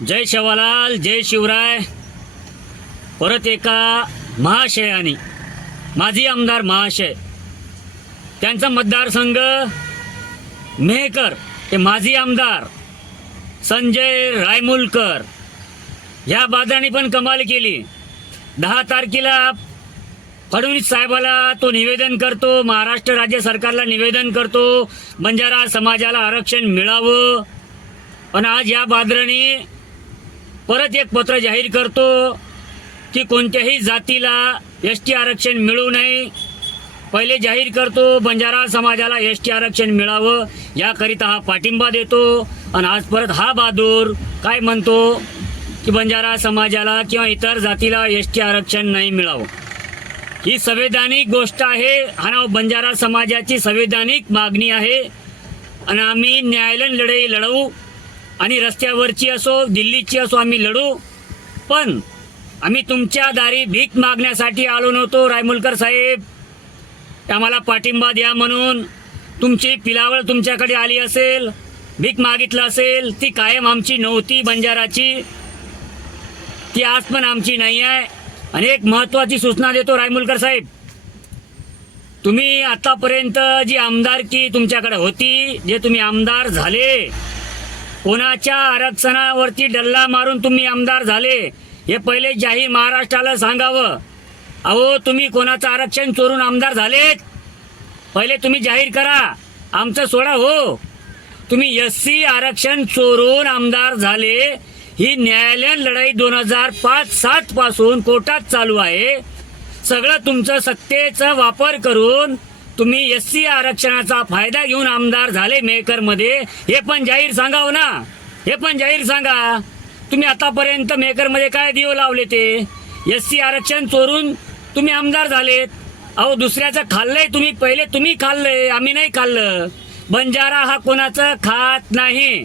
जय शेवालाल, जय शिवराय. परत एका महाशयानी माजी आमदार महाशय त्यांचा मतदारसंघ मेहकर हे माजी आमदार संजय रायमुलकर या बाजारांनी पण कमाल केली. 10 तारखेला फडणवीस साहेबाला तो निवेदन करतो, महाराष्ट्र राज्य सरकारला निवेदन करतो बंजारा समाजाला आरक्षण मिळावं. पण आज या बाजारांनी परत एक पत्र जाहीर करतो की कोणत्याही जातीला एसटी आरक्षण मिळू नये. पहिले जाहीर करतो बंजारा समाजाला एसटी आरक्षण मिळावं, याकरिता हा पाठिंबा देतो. आणि आज परत हा बहादूर काय म्हणतो की बंजारा समाजाला किंवा इतर जातीला एसटी आरक्षण नाही मिळावं. ही संवैधानिक गोष्ट आहे. हा नाव बंजारा समाजाची संवैधानिक मागणी आहे आणि आम्ही न्यायालयीन लढाई लढवू आणि रस्त्यावरची असो दिल्लीची असो आम्ही लढू. पण आम्ही तुमच्या दारी भीक मागण्यासाठी आलो नव्हतो. रायमुलकर साहेब, आम्हाला पाठिंबा द्या म्हणून तुमची पिलावळ तुमच्याकडे आली असेल, भीक मागितलं असेल, ती कायम आमची नव्हती बंजाराची, ती आज पण आमची नाही आहे. आणि एक महत्त्वाची सूचना देतो रायमुलकर साहेब, तुम्ही आतापर्यंत जी आमदारकी तुमच्याकडे होती, जे तुम्ही आमदार झाले, कोणाच्या आरक्षणावरती डल्ला मारून तुम्ही आमदार झाले हे पहिले जाहीर महाराष्ट्राला सांगावं. अहो, तुम्ही कोणाचं आरक्षण चोरून आमदार झालेत पहिले तुम्ही जाहीर करा. आमचं सोडा हो, तुम्ही एससी आरक्षण चोरून आमदार झाले. ही न्यायालयीन लढाई 2005-07 पासून कोर्टात चालू आहे. सगळं तुमचं सत्तेचा वापर करून तुम्ही एससी आरक्षणाचा फायदा घेऊन आमदार झाले मेहकरमध्ये, हे पण जाहीर सांगावं ना. हे पण जाहीर सांगा. तुम्ही आतापर्यंत मेहकरमध्ये काय दिवे लावले? ते एससी आरक्षण चोरून तुम्ही आमदार झालेत. अहो, दुसऱ्याचं खाल्लंय तुम्ही, पहिले तुम्ही खाल्लंय, आम्ही नाही खाल्लं. बंजारा हा कोणाचं खात नाही.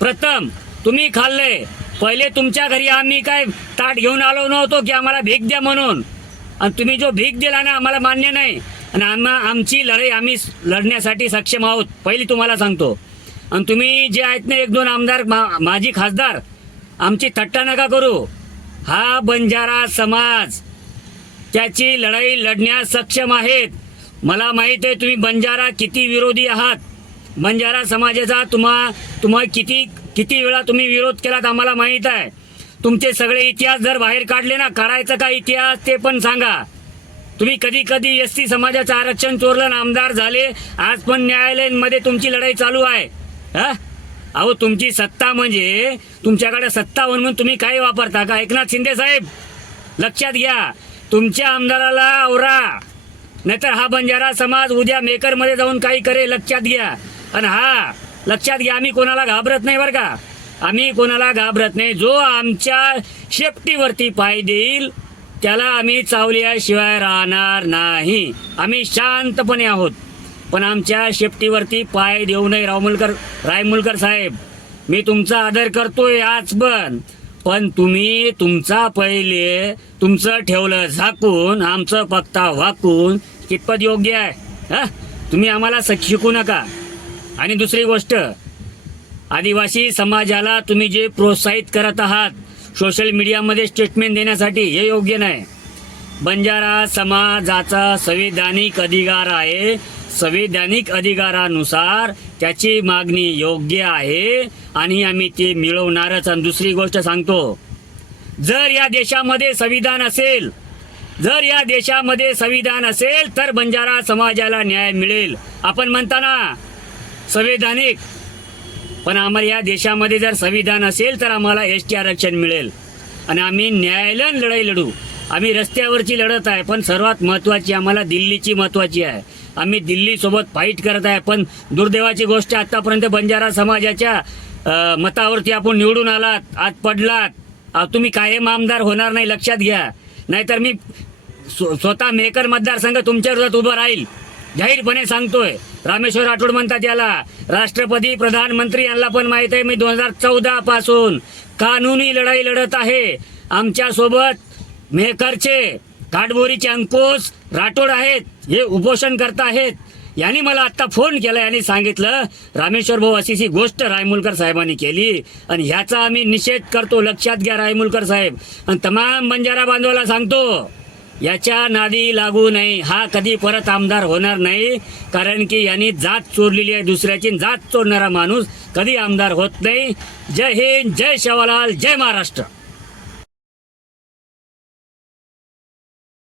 प्रथम तुम्ही खाल्लंय. पहिले तुमच्या घरी आम्ही काय ताट घेऊन आलो नव्हतो की आम्हाला भीक द्या म्हणून. आणि तुम्ही जो भीक दिला ना आम्हाला मान्य नाही. आणि आमची लढाई आम्ही लढण्यासाठी सक्षम आहोत, पहिली तुम्हाला सांगतो. आणि तुम्ही जे आहेत ना 1-2 आमदार माजी खासदार, आमची थट्टा नका करू. हा बंजारा समाज त्याची लढाई लढण्यास सक्षम आहेत. मला माहीत आहे तुम्ही बंजारा किती विरोधी आहात. बंजारा समाजाचा तुम्हा किती वेळा तुम्ही विरोध केलात आम्हाला माहीत आहे. तुमचे सगळे इतिहास जर बाहेर काढले ना, काढायचं का इतिहास ते पण सांगा. तुम्ही कधी एसटी समाजाचं आरक्षण चोरलं, आमदार झाले, आज पण न्यायालयामध्ये तुमची लढाई चालू आहे. अहो, तुमची सत्ता म्हणजे तुमच्याकडे सत्ता म्हणून तुम्ही काय वापरता का? एकनाथ शिंदे साहेब, लक्षात घ्या, तुमच्या आमदाराला आवरा, नाहीतर हा बंजारा समाज उद्या मेहकरमध्ये जाऊन काही करे, लक्षात घ्या. आणि हा लक्षात घ्या, आम्ही कोणाला घाबरत नाही बरं का. आम्ही कोणाला घाबरत नाही. जो आमच्या शेपटीवरती पाय देईल त्याला आम्ही चावल्याशिवाय राहणार नाही. आम्ही शांतपणे आहोत, पण आमच्या शेपटीवरती पाय देऊ नये. रायमुलकर साहेब, मी तुमचा आदर करतोय आज पण तुम्ही तुमचा पहिले तुमचं ठेवलं झाकून, आमचं पक्ता वाकून, कितपत योग्य आहे? तुम्ही आम्हाला शिकू नका. आणि दुसरी गोष्ट, आदिवासी समाजाला तुम्ही जे प्रोत्साहित करत आहात सोशल मीडियामध्ये स्टेटमेंट देण्यासाठी, हे योग्य नाही. बंजारा समाजाचा संवैधानिक अधिकार आहे. संवैधानिक अधिकारानुसार त्याची मागणी योग्य आहे आणि आम्ही ते मिळवणारच. आणि दुसरी गोष्ट सांगतो, जर या देशामध्ये संविधान असेल तर बंजारा समाजाला न्याय मिळेल. आपण म्हणता ना संवैधानिक, पण आम्हाला या देशामध्ये जर संविधान असेल तर आम्हाला एसटी आरक्षण मिळेल. आणि आम्ही न्यायालयीन लढाई लढू. आम्ही रस्त्यावरची लढत आहे, पण सर्वात महत्त्वाची आम्हाला दिल्लीची महत्त्वाची आहे. आम्ही दिल्लीसोबत फाईट करत आहे. पण दुर्दैवाची गोष्ट, आतापर्यंत बंजारा समाजाच्या मतावरती आपण निवडून आलात, आज पडलात. तुम्ही कायम आमदार होणार नाही, लक्षात घ्या. नाहीतर मी स्वतः मेहकर मतदारसंघ तुमच्या विरोधात उभं राहील, जाहीरपणे सांगतोय. रामेश्वर राठोड म्हणतात याला, राष्ट्रपती प्रधानमंत्री यांना पण माहित आहे मी 2014 पासून कानूनी लढाई लढत आहे. आमच्या सोबत मेहकरचे काटबोरीचे अंकुश राठोड आहेत, हे उपोषण करत आहेत. यांनी मला आत्ता फोन केला, यांनी सांगितलं रामेश्वर भाऊ अशी गोष्ट रायमुलकर साहेबांनी केली आणि ह्याचा आम्ही निषेध करतो, लक्षात घ्या रायमुलकर साहेब. आणि तमाम बंजारा बांधवाला सांगतो याच्या नादी लागू नये, हा कधी परत आमदार होणार नाही. कारण की यांनी जात चोरलेली आहे दुसऱ्याची, जात चोरणारा माणूस कधी आमदार होत नाही. जय हिंद, जय शिवलाल, जय महाराष्ट्र.